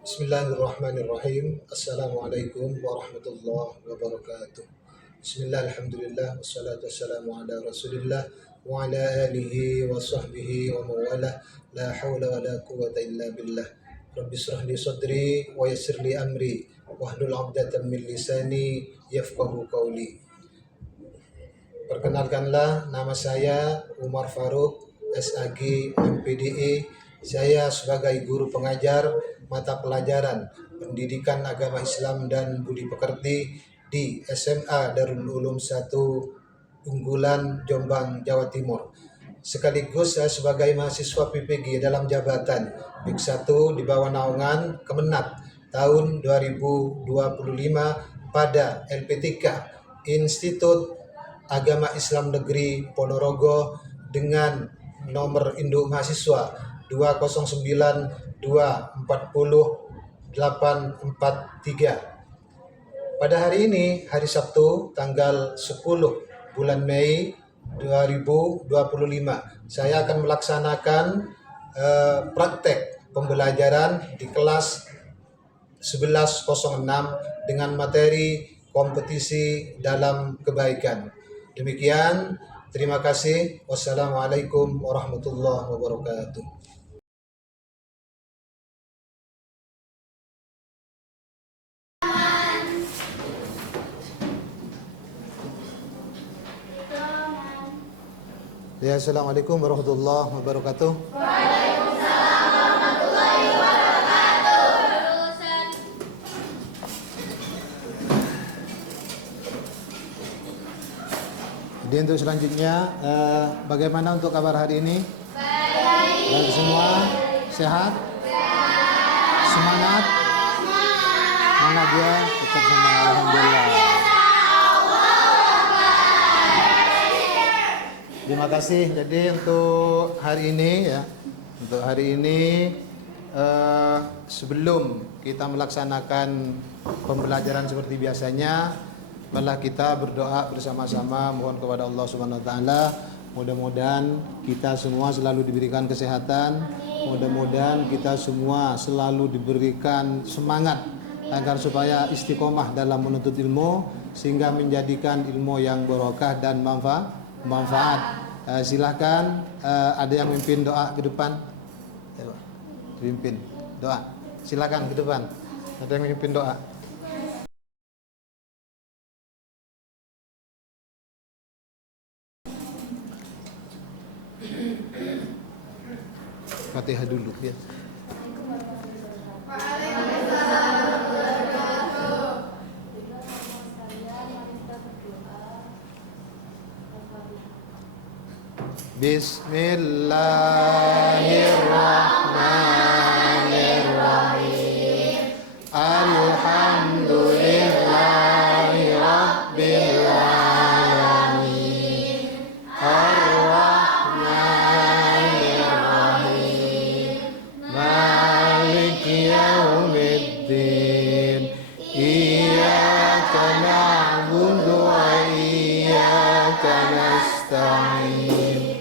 Bismillahirrahmanirrahim. Assalamualaikum warahmatullahi wabarakatuh. Bismillah, alhamdulillah, wassalatu wassalamu ala rasulillah wa ala alihi wa sahbihi wa mawalah. La hawla wa la quwata illa billah. Rabbi israh li sadri wa yassir li amri wahlul 'uqdatam min lisani yafqahu qawli. Perkenalkanlah, nama saya Umar Faruk, SAG MPDE. Saya sebagai guru pengajar mata pelajaran Pendidikan Agama Islam dan Budi Pekerti di SMA Darul Ulum 1 Unggulan, Jombang, Jawa Timur. Sekaligus saya sebagai mahasiswa PPG dalam jabatan PIK 1 di bawah naungan Kemenat tahun 2025 pada LPTK Institut Agama Islam Negeri Ponorogo dengan nomor induk mahasiswa 209240843. Pada hari ini, hari Sabtu, tanggal 10 bulan Mei 2025, saya akan melaksanakan praktek pembelajaran di kelas 1106 dengan materi kompetisi dalam kebaikan. Demikian, terima kasih. Wassalamualaikum warahmatullahi wabarakatuh. Ya, assalamualaikum warahmatullahi wabarakatuh. Waalaikumsalam warahmatullahi wabarakatuh. Jadi untuk selanjutnya, bagaimana untuk kabar hari ini? Baik. Semua sehat? Semangat? Semangat ya, tetap semangat. Alhamdulillah. Terima kasih. Jadi untuk hari ini ya, sebelum kita melaksanakan pembelajaran seperti biasanya, malah kita berdoa bersama-sama, mohon kepada Allah Subhanahu wa taala, mudah-mudahan kita semua selalu diberikan kesehatan, mudah-mudahan kita semua selalu diberikan semangat agar supaya istiqomah dalam menuntut ilmu sehingga menjadikan ilmu yang barokah dan manfaat. Silahkan, ada yang memimpin doa ke depan. Pimpin doa. Silakan ke depan. Ada yang memimpin doa. Fatihah dulu ya. Bismillahirrahmanirrahim. Alhamdulillahi rabbil alamin. Ar-Rahmanir-Rahim. Maliki yaumiddin. Iyyaka na'budu wa iyyaka nasta'in.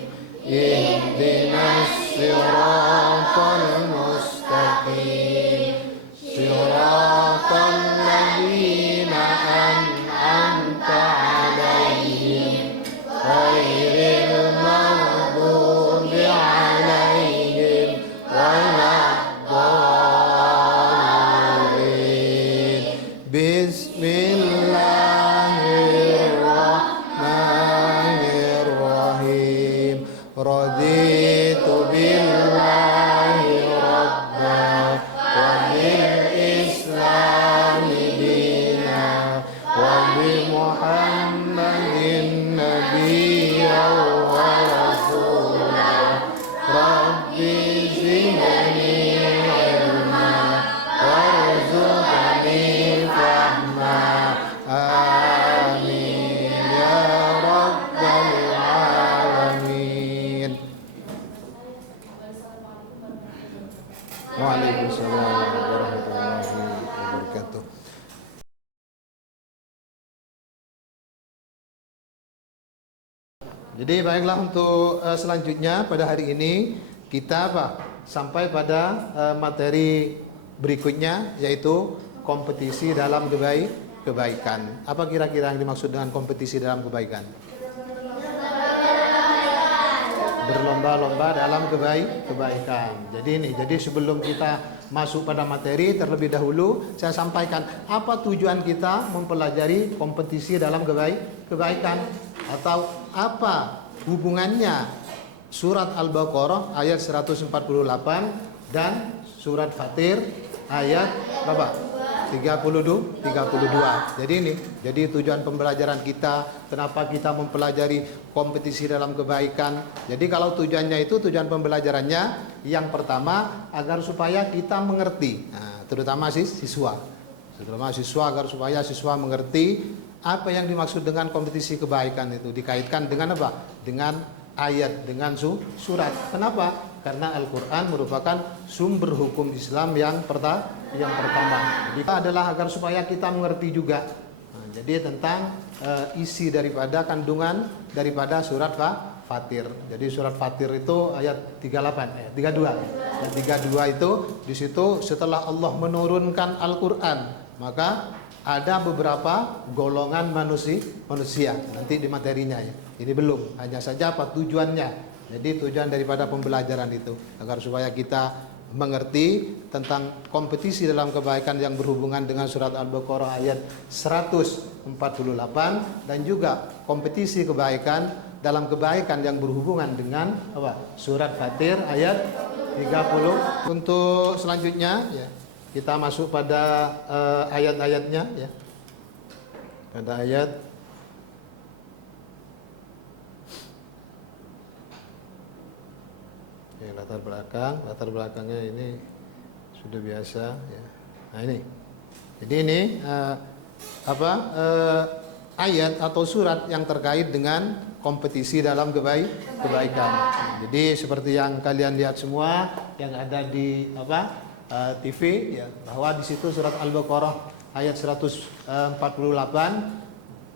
Ihdinas siratal mustaqim. Siratal ladzina an'amta 'alaihim ghairil maghdubi 'alaihim waladdallin. Bismillahirrahmanirrahim. Raditu billahi rabban wa bil islami dina wa bi Muhammadin nabiyyan wa rasulah. Rabbi zidni ilma warzuqni fahma. Amin ya rabbal alamin. Waalaikumsalam warahmatullahi wabarakatuh. Jadi baiklah, untuk selanjutnya pada hari ini kita sampai pada materi berikutnya yaitu kompetisi dalam kebaikan. Apa kira-kira yang dimaksud dengan kompetisi dalam kebaikan? Berlomba-lomba dalam kebaikan. Jadi sebelum kita masuk pada materi, terlebih dahulu saya sampaikan apa tujuan kita mempelajari kompetisi dalam kebaikan, atau apa hubungannya surat Al-Baqarah ayat 148 dan surat Fatir ayat berapa? 32. Jadi tujuan pembelajaran kita, kenapa kita mempelajari kompetisi dalam kebaikan. Jadi kalau tujuannya itu, tujuan pembelajarannya yang pertama agar supaya kita mengerti, terutama siswa agar supaya siswa mengerti apa yang dimaksud dengan kompetisi kebaikan itu, dikaitkan dengan apa? Dengan ayat, dengan surat. Kenapa? Karena Al-Quran merupakan sumber hukum Islam yang pertama. Jadi adalah agar supaya kita mengerti juga. Jadi tentang isi daripada kandungan daripada surat Fatir. Jadi surat Fatir itu ayat 38, 32. Ayat 32 itu di situ setelah Allah menurunkan Al-Quran, maka ada beberapa golongan manusia nanti di materinya ya. Ini belum, hanya saja apa tujuannya. Jadi tujuan daripada pembelajaran itu agar supaya kita mengerti tentang kompetisi dalam kebaikan yang berhubungan dengan surat Al-Baqarah ayat 148 dan juga kompetisi kebaikan dalam kebaikan yang berhubungan dengan apa? Surat Fatir ayat 30. Untuk selanjutnya ya, kita masuk pada ayat-ayatnya ya. Pada ayat ya, latar belakangnya ini sudah biasa ya. Nah ini, jadi ini ayat atau surat yang terkait dengan kompetisi dalam kebaikan. Jadi seperti yang kalian lihat semua yang ada di TV ya, bahwa di situ surat Al-Baqarah ayat 148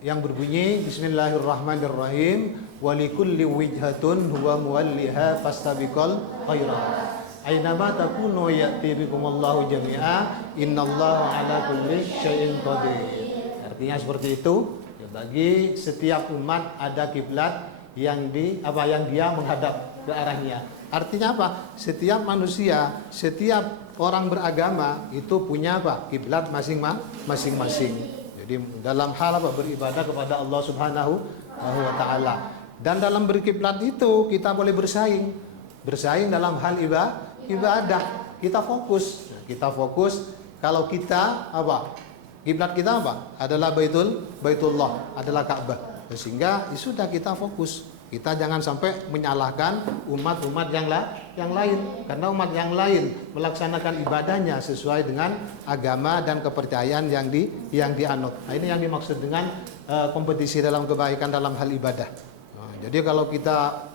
yang berbunyi Bismillahirrahmanirrahim walikulli wijhatun huwa muwalliha fastabiqul khairat aynama takunu ya'ti bikumullahu jami'a innallaha ala kulli syai'in qadir. Artinya seperti itu ya, bagi setiap umat ada kiblat yang dia menghadap ke arahnya. Artinya apa? Setiap manusia, setiap orang beragama itu punya apa? Kiblat masing-masing. Jadi dalam hal beribadah kepada Allah Subhanahu wa taala. Dan dalam berkiblat itu kita boleh bersaing dalam hal ibadah. Kita fokus kalau kita kiblat kita adalah Baitullah, adalah Ka'bah. Sehingga sudah kita fokus. Kita jangan sampai menyalahkan umat-umat yang lain, karena umat yang lain melaksanakan ibadahnya sesuai dengan agama dan kepercayaan yang dianut. Nah, ini yang dimaksud dengan kompetisi dalam kebaikan dalam hal ibadah. Nah, jadi kalau kita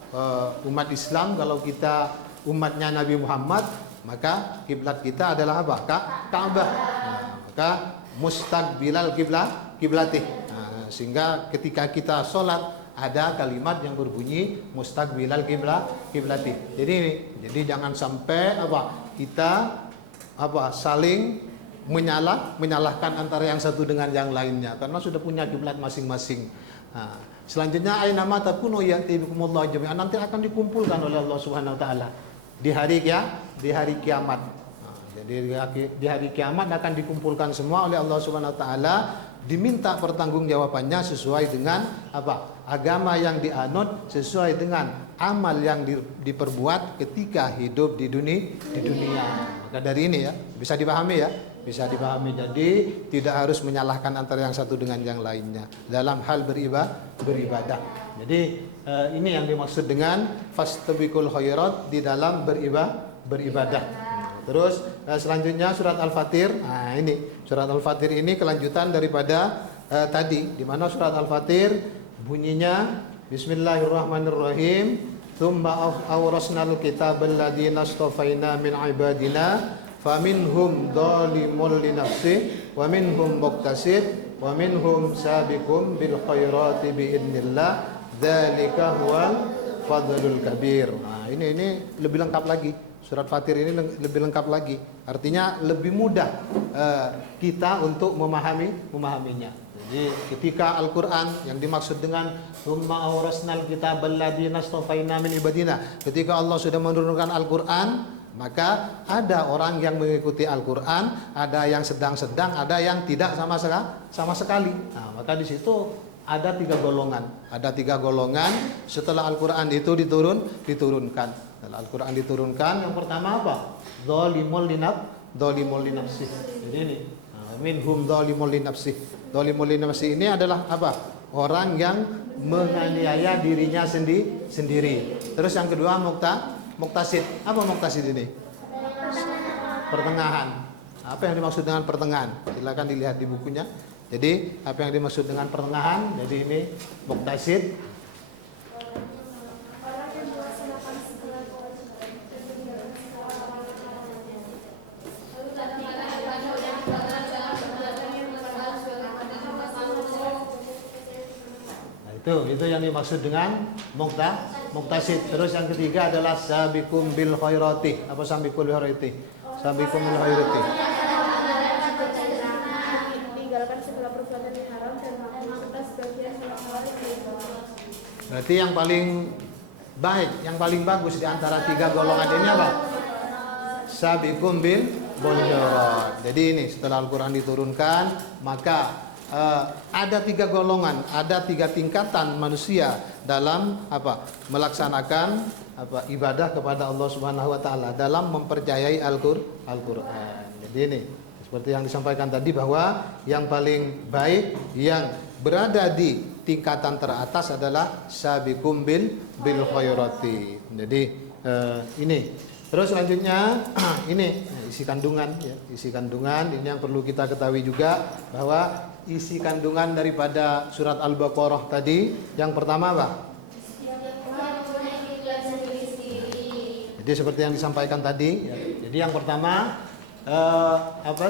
umat Islam, kalau kita umatnya Nabi Muhammad, maka kiblat kita adalah apa? Ka'bah. Nah, maka mustaqbilal kiblatih. Nah, sehingga ketika kita sholat ada kalimat yang berbunyi mustaqbilal kiblati. Jadi jangan sampai kita saling menyalahkan antara yang satu dengan yang lainnya, karena sudah punya kiblat masing-masing. Nah, selanjutnya aynama takunu ya'ti bikumullahu jami'an, nanti akan dikumpulkan oleh Allah Subhanahu wa taala di hari kiamat. Nah, jadi di hari kiamat akan dikumpulkan semua oleh Allah Subhanahu wa taala, diminta pertanggungjawabannya sesuai dengan agama yang dianut, sesuai dengan amal yang diperbuat ketika hidup di dunia. Maka dari ini ya bisa dipahami. Jadi tidak harus menyalahkan antara yang satu dengan yang lainnya dalam hal beribadah. Jadi ini yang dimaksud dengan fastabiqul khairat di dalam beribadah. Terus selanjutnya surat Al-Fatir. Nah, ini surat Al-Fatir ini kelanjutan daripada tadi, di mana surat Al-Fatir bunyinya Bismillahirrahmanirrahim. Tsumma awrasnal kitabal ladzina astafaina min ibadina faminhum dzalimun li nafsihi wa minhum muqtasid wa minhum sabiqum bil khairati biidznillah dzalika huwal fadlul kabir. Nah, ini lebih lengkap lagi. Surat Fatir ini lebih lengkap lagi. Artinya lebih mudah kita untuk memahaminya. Jadi ketika Al-Quran yang dimaksud dengan Tsumma awrasnal kitabal ladzina astafaina min ibadina, ketika Allah sudah menurunkan Al-Quran, maka ada orang yang mengikuti Al-Quran, ada yang sedang-sedang, ada yang tidak sama sekali. Nah, maka di situ ada tiga golongan. Ada tiga golongan setelah Al-Quran itu diturunkan. Setelah Al-Quran diturunkan, yang pertama apa? Zalimul linafsih. Jadi ini minhum zalimul linafsih. Zalimul linafsih ini adalah apa? Orang yang menganiaya dirinya sendiri. Terus yang kedua muktasid. Apa muktasid ini? Pertengahan. Apa yang dimaksud dengan pertengahan? Silakan dilihat di bukunya. Jadi apa yang dimaksud dengan pertengahan? Jadi ini muktasid. Itu yang dimaksud dengan muktasid. Terus yang ketiga adalah sabiqum bil khairati. Apa sabiqul khairati? Sabiqum bil khairati. Meninggalkan segala perbuatan yang haram dan melakukan sebagian hal-hal yang baik. Berarti yang paling baik, yang paling bagus di antara tiga golongan ini apa? Sabiqum bil khairat. Jadi ini setelah Al-Quran diturunkan, maka ada tiga golongan, ada tiga tingkatan manusia dalam apa? Melaksanakan apa? Ibadah kepada Allah Subhanahu wa taala dalam mempercayai Al-Qur'an. Jadi ini seperti yang disampaikan tadi bahwa yang paling baik yang berada di tingkatan teratas adalah sabiqum bil khairati. Jadi ini. Terus selanjutnya ini isi kandungan ya, isi kandungan ini yang perlu kita ketahui juga bahwa isi kandungan daripada surat Al-Baqarah tadi yang pertama apa? Jadi seperti yang disampaikan tadi ya. Jadi yang pertama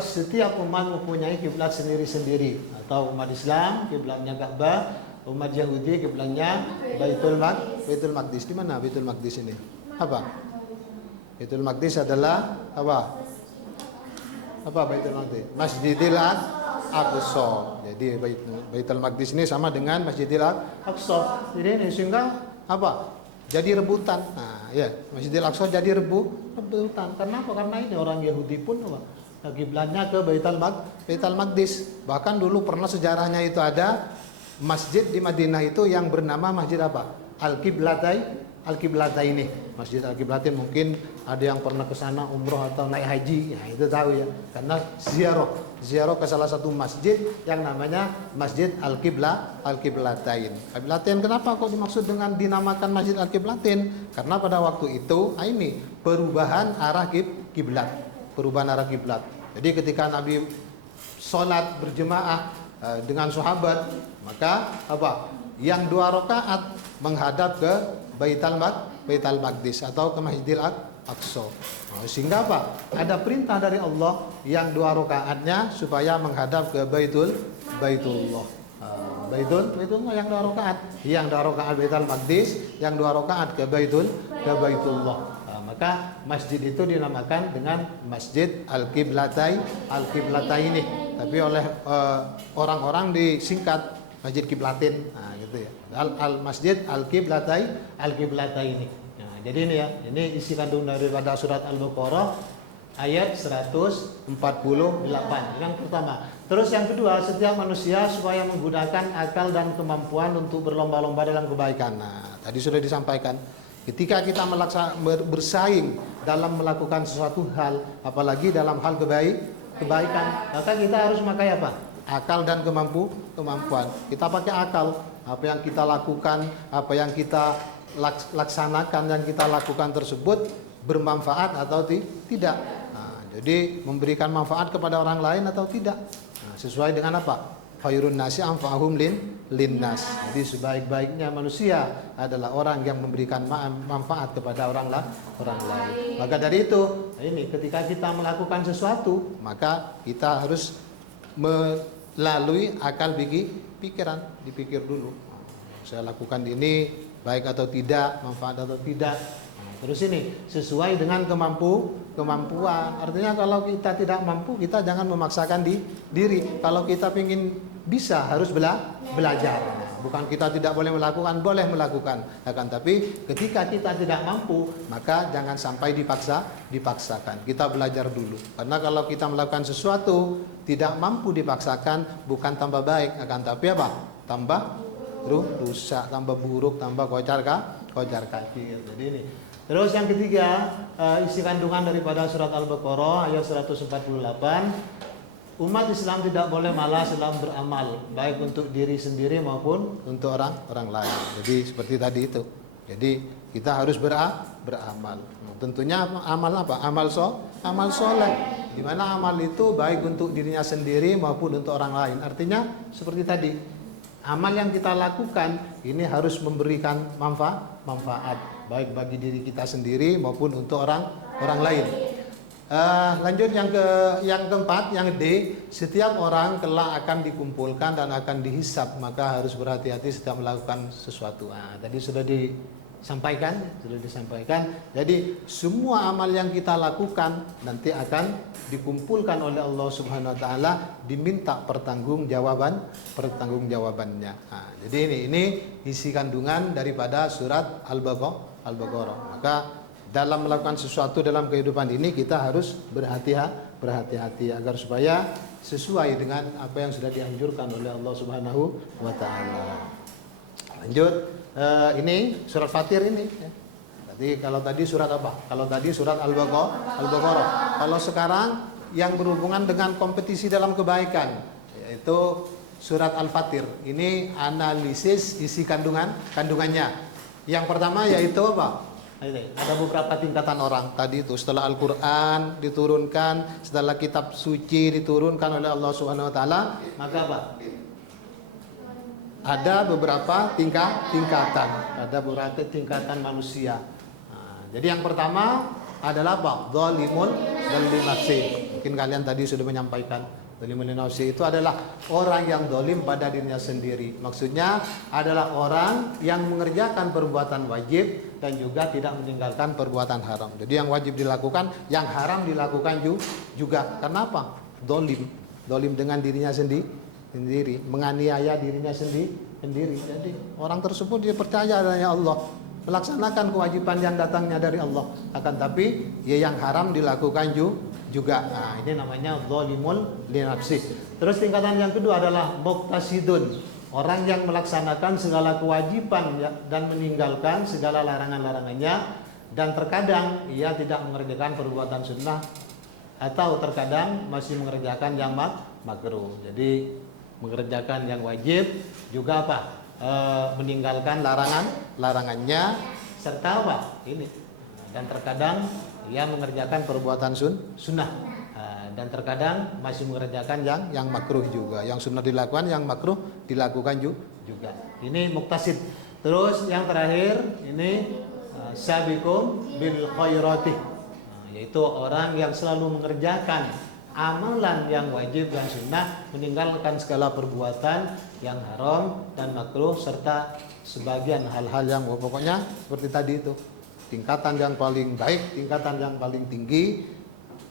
setiap umat mempunyai kiblat sendiri-sendiri, atau umat Islam kiblatnya Ka'bah, umat Yahudi kiblatnya Baitul Maqdis. Di mana Baitul Maqdis ini? Apa? Baitul Maqdis adalah apa? Apa Baitul Maqdis? Masjidil Aqsa. Jadi Baitul Maqdis ini sama dengan Masjidil Aqsa. Jadi ini sehingga apa? Jadi rebutan. Nah, ya, Masjidil Aqsa jadi rebutan. Karena apa? Karena ini orang Yahudi pun apa? Kiblatnya ke Baitul Maqdis. Bahkan dulu pernah sejarahnya itu ada masjid di Madinah itu yang bernama Masjid apa? Al-Qiblataini. Masjid Al-Qiblatain, mungkin ada yang pernah ke sana umroh atau naik haji, ya itu tahu ya. Karena ziarah ke salah satu masjid yang namanya Masjid Al-Qiblatain. Qiblatain kenapa kok dimaksud dengan dinamakan Masjid Al-Qiblatain? Karena pada waktu itu ini perubahan arah kiblat. Perubahan arah kiblat. Jadi ketika Nabi sholat berjemaah dengan sahabat, maka apa? Yang 2 rakaat menghadap ke Baitul Maqdis atau ke Masjidil Aqsa. Sehingga apa? Ada perintah dari Allah yang 2 rakaatnya supaya menghadap ke Baitullah. Baitullah yang 2 rakaat. Yang 2 rakaat Baitul Maqdis, yang 2 rakaat ke Baitullah. Maka masjid itu dinamakan dengan Masjid Al-Qiblataini. Tapi oleh orang-orang disingkat Masjid Qiblatin. Nah, gitu ya. Al-Masjid Al-Qiblataini. Nah, jadi ini ya, ini isi kandung daripada surat Al-Baqarah ayat 148. Yang pertama. Terus yang kedua, setiap manusia supaya menggunakan akal dan kemampuan untuk berlomba-lomba dalam kebaikan. Nah, tadi sudah disampaikan. Ketika kita bersaing dalam melakukan sesuatu hal, apalagi dalam hal kebaikan, maka kita harus memakai apa? Akal dan kemampuan. Kita pakai akal, apa yang kita lakukan, apa yang kita laksanakan, yang kita lakukan tersebut bermanfaat atau tidak. Nah, jadi memberikan manfaat kepada orang lain atau tidak. Nah, sesuai dengan apa? Khairun nasi anfa'uhum linnas. Jadi sebaik-baiknya manusia adalah orang yang memberikan manfaat kepada orang lain. Maka dari itu, ini ketika kita melakukan sesuatu, maka kita harus melalui akal pikiran, dipikir dulu. Saya lakukan ini baik atau tidak, manfaat atau tidak. Terus ini sesuai dengan kemampuan. Artinya kalau kita tidak mampu, kita jangan memaksakan diri. Kalau kita ingin bisa, harus belajar. Bukan kita tidak boleh melakukan, boleh melakukan. Akan tapi ketika kita tidak mampu, maka jangan sampai dipaksakan. Kita belajar dulu. Karena kalau kita melakukan sesuatu tidak mampu dipaksakan, bukan tambah baik, akan tapi apa? Tambah rusak, tambah buruk, tambah kocar kacir. Jadi ini. Terus yang ketiga, isi kandungan daripada surat Al-Baqarah ayat 148. Umat Islam tidak boleh malas dalam beramal, baik untuk diri sendiri maupun untuk orang lain. Jadi seperti tadi itu. Jadi kita harus beramal. Tentunya amal apa? Amal soleh. Di mana amal itu baik untuk dirinya sendiri maupun untuk orang lain. Artinya seperti tadi, amal yang kita lakukan ini harus memberikan manfaat baik bagi diri kita sendiri maupun untuk orang lain. Lanjut yang keempat, yang D, setiap orang kelak akan dikumpulkan dan akan dihisap, maka harus berhati-hati setiap melakukan sesuatu. Tadi sudah disampaikan. Jadi semua amal yang kita lakukan nanti akan dikumpulkan oleh Allah Subhanahu Wa Taala, diminta pertanggungjawabannya. Jadi ini isi kandungan daripada surat Al-Baqarah. Maka dalam melakukan sesuatu dalam kehidupan ini kita harus berhati-hati agar supaya sesuai dengan apa yang sudah dianjurkan oleh Allah Subhanahu wa taala. Lanjut, ini surat Fatir ini. Jadi kalau tadi surat apa? Kalau tadi surat Al-Baqarah. Kalau sekarang yang berhubungan dengan kompetisi dalam kebaikan, yaitu surat Al-Fatir. Ini analisis isi kandungannya. Yang pertama yaitu apa? Ada beberapa tingkatan orang tadi itu. Setelah Al-Quran diturunkan, setelah kitab suci diturunkan oleh Allah Subhanahu Wa Taala, maka apa? Ada beberapa tingkatan. Ada beberapa tingkatan manusia. Jadi yang pertama adalah apa? Dzalimun li nafsi. Mungkin kalian tadi sudah menyampaikan. Dzalimun li nafsi itu adalah orang yang zalim pada dirinya sendiri. Maksudnya adalah orang yang mengerjakan perbuatan wajib dan juga tidak meninggalkan perbuatan haram. Jadi yang wajib dilakukan, yang haram dilakukan juga. Kenapa? Zalim dengan dirinya sendiri, menganiaya dirinya sendiri. Jadi orang tersebut dia percaya adanya Allah, melaksanakan kewajiban yang datangnya dari Allah. Akan tapi ya yang haram dilakukan juga. Ini namanya zalimul li nafsi. Terus tingkatan yang kedua adalah muqtasidun. Orang yang melaksanakan segala kewajiban dan meninggalkan segala larangan-larangannya, dan terkadang ia tidak mengerjakan perbuatan sunnah atau terkadang masih mengerjakan yang makruh. Jadi mengerjakan yang wajib juga apa? Meninggalkan larangannya serta apa? Ini. Dan terkadang ia mengerjakan perbuatan sunnah. Dan terkadang masih mengerjakan yang makruh juga. Yang sunnah dilakukan, yang makruh dilakukan juga. Ini muktasid. Terus yang terakhir ini sabiqum bil khairati, yaitu orang yang selalu mengerjakan amalan yang wajib dan sunnah, meninggalkan segala perbuatan yang haram dan makruh serta sebagian hal-hal yang pokoknya seperti tadi itu. Tingkatan yang paling baik, tingkatan yang paling tinggi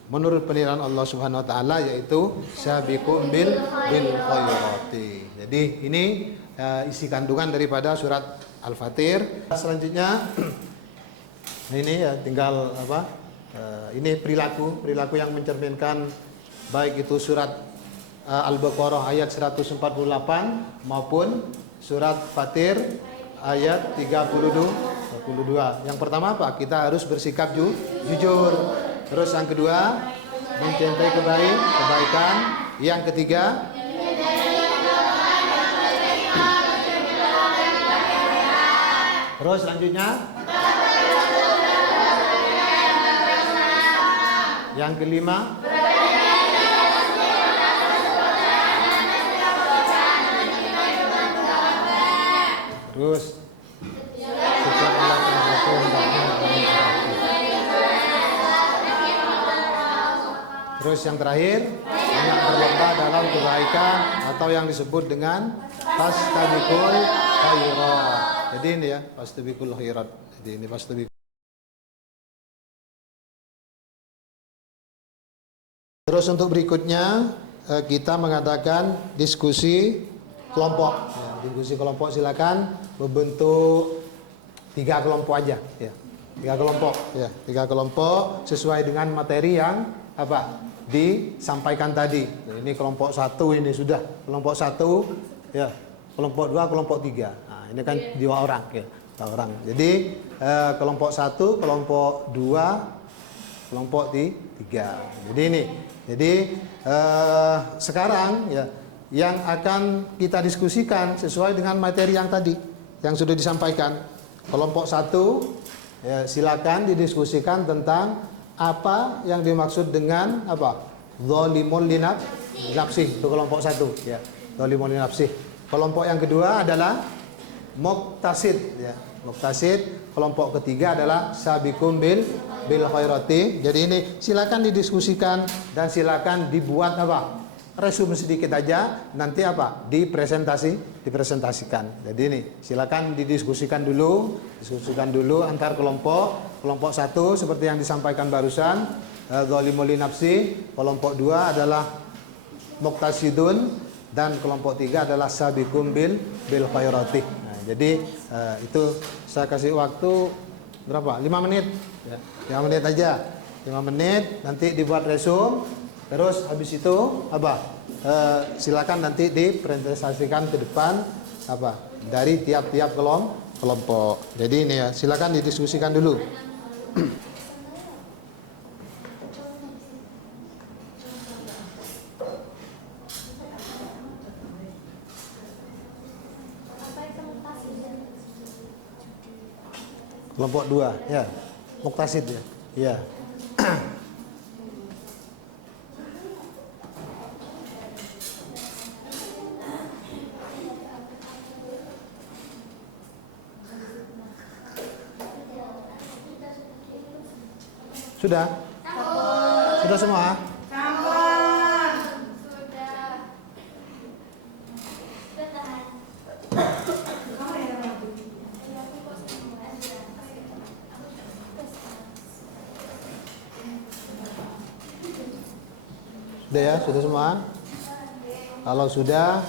menurut penilaian Allah Subhanahu Wa Taala yaitu sabiqum bil khairati. Jadi ini isi kandungan daripada surat Al-Fatir. Selanjutnya ini ya tinggal apa? Ini perilaku yang mencerminkan baik itu surat Al-Baqarah ayat 148 maupun surat Fatir ayat 32. Yang pertama apa? Kita harus bersikap jujur. Terus yang kedua, mencintai kebaikan. Yang ketiga, terus selanjutnya, yang kelima, terus setiap melakukan sesuatu hendaknya terus yang terakhir, banyak berlomba dalam kebaikan atau yang disebut dengan fastabiqul khairat. Jadi ini ya, fastabiqul khairat. Jadi ini fastabiqul Terus untuk berikutnya kita mengadakan diskusi kelompok. Ya, diskusi kelompok silakan membentuk 3 kelompok aja. Ya. 3 kelompok. Ya, 3 kelompok sesuai dengan materi yang apa disampaikan tadi. Nah, ini kelompok 1 ini sudah kelompok 1 ya, kelompok 2, kelompok 3. Nah, ini kan 2 orang ya, 2 orang. Jadi kelompok 1, kelompok 2, kelompok 3. Jadi ini. Jadi sekarang ya yang akan kita diskusikan sesuai dengan materi yang tadi yang sudah disampaikan. Kelompok 1 ya, silakan didiskusikan tentang apa yang dimaksud dengan apa? Dzalimun linafsih. Itu kelompok 1 ya. Dzalimun linafsih. Kelompok yang kedua adalah muqtasid ya. Muqtasid. Kelompok ketiga adalah sabiqum bil khairati. Jadi ini silakan didiskusikan dan silakan dibuat apa? Resume sedikit aja, nanti apa? Dipresentasikan. Jadi ini silakan didiskusikan dulu, antar kelompok. Kelompok 1 seperti yang disampaikan barusan, zalimul li nafsi. Kelompok 2 adalah muqtasidun dan kelompok 3 adalah sabiqum bil khairati. Nah, jadi itu saya kasih waktu berapa? 5 menit. Ya, 5 menit aja. 5 menit nanti dibuat resume. Terus habis itu apa? Silakan nanti dipresentasikan ke depan apa? Dari tiap-tiap kelompok. Jadi ini ya, silakan didiskusikan dulu. Kelompok 2 ya. Muqtasid ya. Iya. Sudah? Sudah semua? Sudah ya? Sudah semua? Kalau sudah,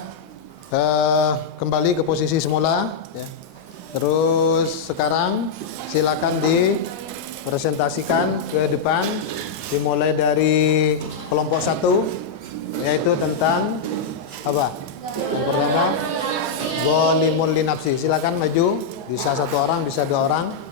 kembali ke posisi semula ya. Terus sekarang silakan dipresentasikan ke depan, dimulai dari kelompok 1 yaitu tentang apa? Yang pertama zalimul li nafsi. Silakan maju, bisa 1 orang, bisa 2 orang.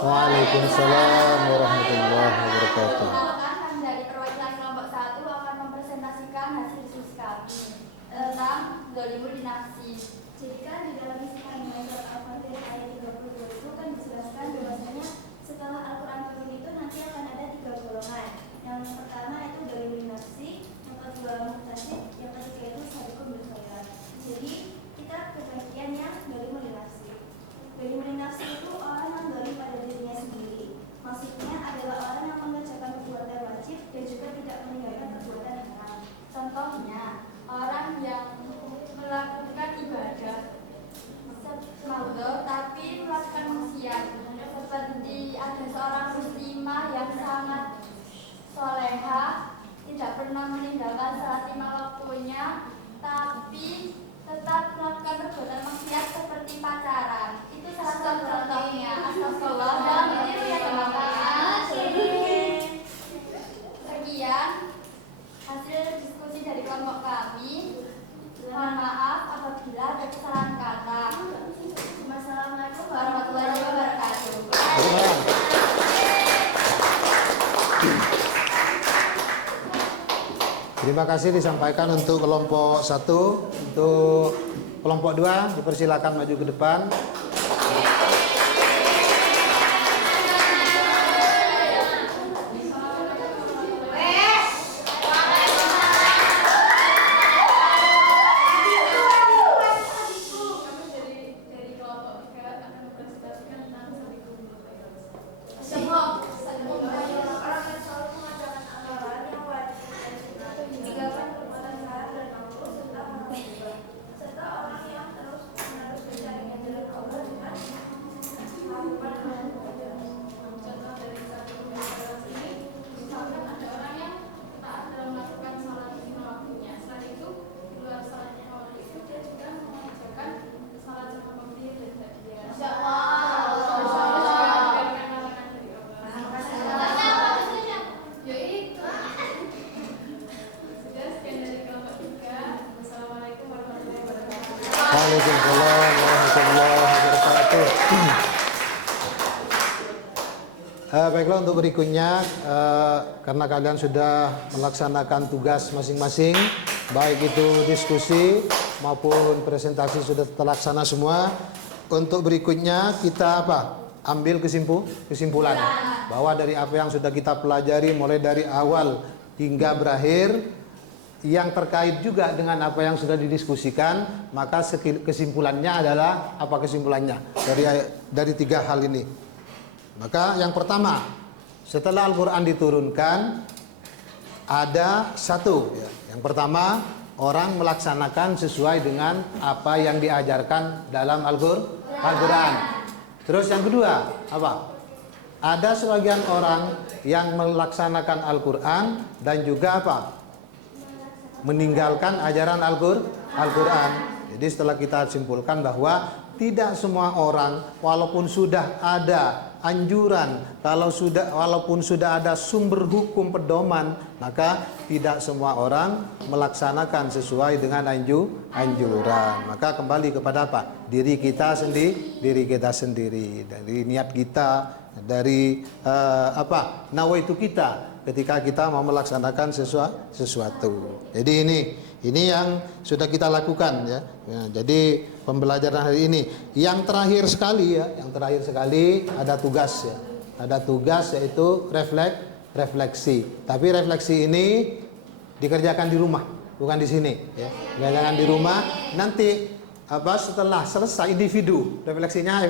Waalaikumsalam warahmatullahi wabarakatuh. Kami dari perwakilan kelompok 1 akan mempresentasikan hasil diskusi kami tentang zalimul li nafsi. Jadi kan di dalam isi kandungan surat Al-Fatihah ayat 32 itu kan dijelaskan bahwasanya setelah Al-Quran turun itu nanti akan ada 3 golongan. Yang pertama itu zalimul nafsi, yang kedua muqtasid, yang ketiga itu sabiqun bil khairat. Jadi kita ke bagian yang zalimul nafsi. Zalimul nafsi itu orang yang zalim pada dirinya sendiri. Maksudnya adalah orang yang mengerjakan perbuatan wajib dan juga tidak meninggalkan perbuatan haram. Contohnya, orang yang melakukan ibadah semaudo tapi melakukan maksiat, seperti ada seorang muslimah yang sangat soleha, tidak pernah meninggalkan salat 5 waktunya, tapi tetap melakukan perbuatan maksiat seperti pacaran. Itu salah satu contohnya. Astagfirullah. Dalam diri ya teman-teman. Sekian hasil diskusi dari kelompok kami. Mohon maaf apabila ada kesalahan kata. Wassalamualaikum warahmatullahi wabarakatuh. Terima kasih disampaikan untuk kelompok 1. Untuk kelompok 2 dipersilakan maju ke depan. Serta orang yang terus Baiklah, untuk berikutnya karena kalian sudah melaksanakan tugas masing-masing, baik itu diskusi maupun presentasi sudah terlaksana semua. Untuk berikutnya kita ambil kesimpulan bahwa dari apa yang sudah kita pelajari mulai dari awal hingga berakhir, yang terkait juga dengan apa yang sudah didiskusikan, maka kesimpulannya adalah apa kesimpulannya dari 3 hal ini. Maka yang pertama, setelah Al-Quran diturunkan ada 1 ya. Yang pertama, orang melaksanakan sesuai dengan apa yang diajarkan dalam Al-Quran. Terus yang kedua, apa? Ada sebagian orang yang melaksanakan Al-Quran dan juga meninggalkan ajaran Al-Quran. Jadi setelah kita simpulkan bahwa tidak semua orang, walaupun sudah ada anjuran, walaupun sudah ada sumber hukum pedoman, maka tidak semua orang melaksanakan sesuai dengan anjuran. Maka kembali kepada diri kita sendiri, dari niat kita, dari nawaitu kita ketika kita mau melaksanakan sesuatu. Jadi ini yang sudah kita lakukan ya. Jadi pembelajaran hari ini yang terakhir sekali ada tugas ya. Ada tugas yaitu refleksi. Tapi refleksi ini dikerjakan di rumah, bukan di sini ya. Dikerjakan di rumah, nanti setelah selesai individu, refleksinya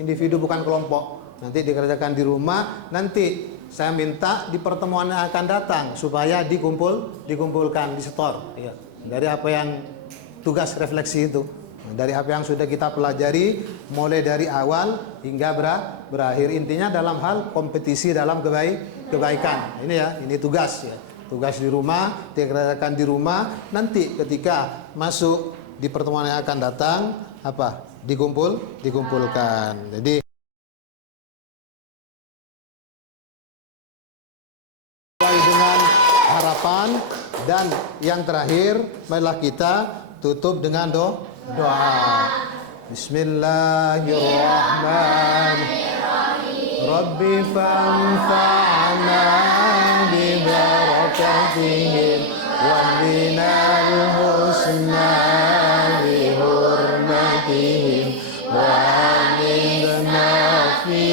individu bukan kelompok. Nanti dikerjakan di rumah, nanti saya minta di pertemuan yang akan datang supaya dikumpulkan, disetor ya. Dari apa yang tugas refleksi itu, dari apa yang sudah kita pelajari mulai dari awal hingga berakhir. Intinya dalam hal kompetisi dalam kebaikan. Ini ya, ini tugas ya. Tugas di rumah, dikerjakan di rumah, nanti ketika masuk di pertemuan yang akan datang dikumpulkan. Jadi dengan harapan, dan yang terakhir marilah kita tutup dengan doa. Bismillahirrahmanirrahim. Rabbi fanfa'na bi barakatihim wa minal husna bi hurmatihim wa amilna fi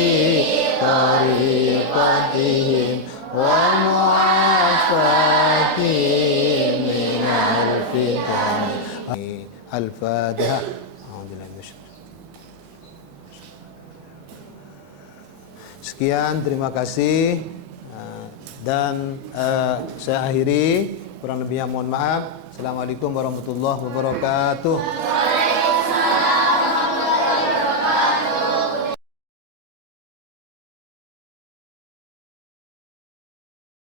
tariqatihim wa mu'afatihim minal fitan. Al-Fatihah. Sekian, terima kasih, dan saya akhiri, kurang lebihnya mohon maaf. Assalamualaikum warahmatullahi wabarakatuh.